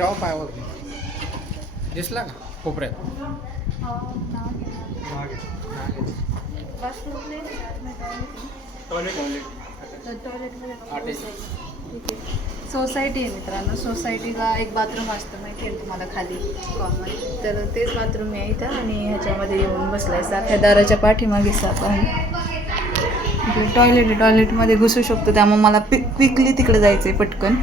ठेवा पायावर दिसला का? कोपऱ्यात? सोसायटी आहे मित्रांनो. सोसायटीला एक बाथरूम असतं माहिती आहे तुम्हाला खाली? कॉमन तर तेच बाथरूम आहे इथं आणि ह्याच्यामध्ये येऊन बसलाय साख्या दाराच्या पाठीमागे साप आहे. टॉयलेट आहे. टॉयलेटमध्ये घुसू शकतो. त्यामुळे मला क्विकली तिकडे जायचं आहे पटकन.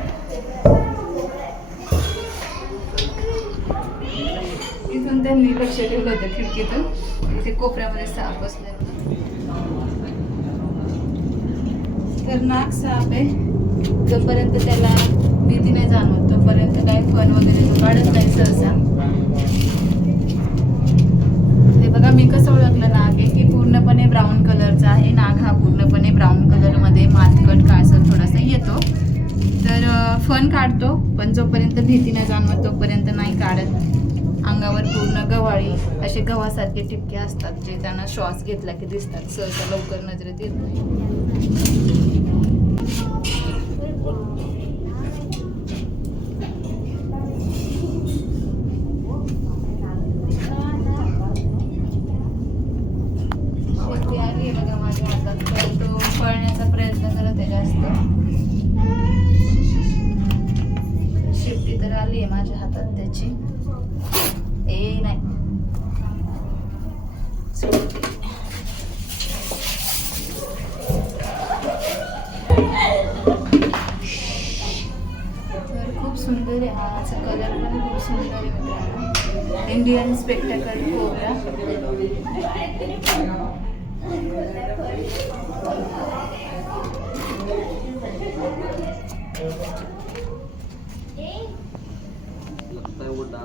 इथून त्यांनी लक्ष ठेवलं होतं खिडकीतून. ते कोपऱ्यामध्ये साप बसले तर नाक साप आहे. जोपर्यंत त्याला भीती नाही जाणवत तोपर्यंत काही फन वगैरे काढत नाही सहसा. फन काढतो पण जोपर्यंत भीती नाही जाणवत तोपर्यंत नाही काढत. अंगावर पूर्ण गव्हाळी असे गव्हासारखे टिपके असतात जे त्यांना श्वास घेतला की दिसतात. सहसा लवकर नजरेत येत नाही. त्याची ए नाही. तर खूप सुंदर आहे हा असा कलर पण खूप सुंदर आहे मित्रांनो. Indian स्पेक्टकल cobra